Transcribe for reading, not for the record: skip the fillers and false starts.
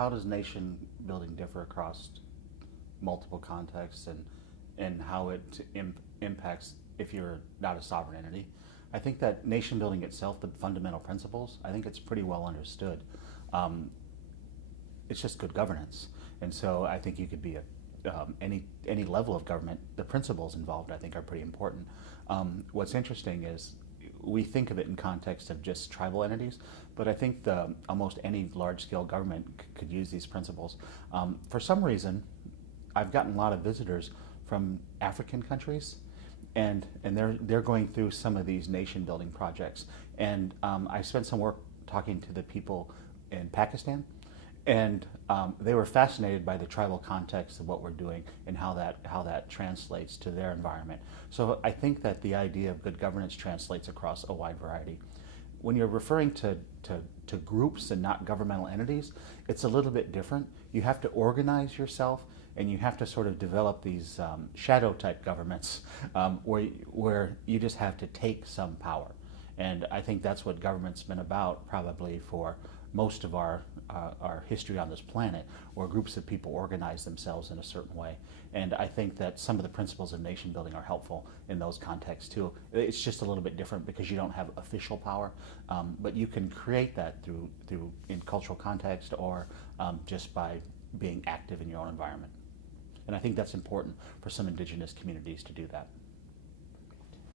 how does nation building differ across multiple contexts, and how it impacts if you're not a sovereign entity? I think that nation building itself, the fundamental principles, I think it's pretty well understood. It's just good governance, and so I think you could be any level of government. The principles involved, I think, are pretty important. What's interesting is we think of it in context of just tribal entities, but I think almost any large-scale government could use these principles. For some reason, I've gotten a lot of visitors from African countries, and they're going through some of these nation-building projects. And I spent some work talking to the people in Pakistan, and they were fascinated by the tribal context of what we're doing and how that translates to their environment. So I think that the idea of good governance translates across a wide variety. When you're referring to groups and not governmental entities, it's a little bit different. You have to organize yourself, and you have to sort of develop these shadow type governments where you just have to take some power. And I think that's what government's been about probably for most of our history on this planet, where groups of people organize themselves in a certain way. And I think that some of the principles of nation building are helpful in those contexts too. It's just a little bit different because you don't have official power, but you can create that through in cultural context, or just by being active in your own environment. And I think that's important for some indigenous communities to do that.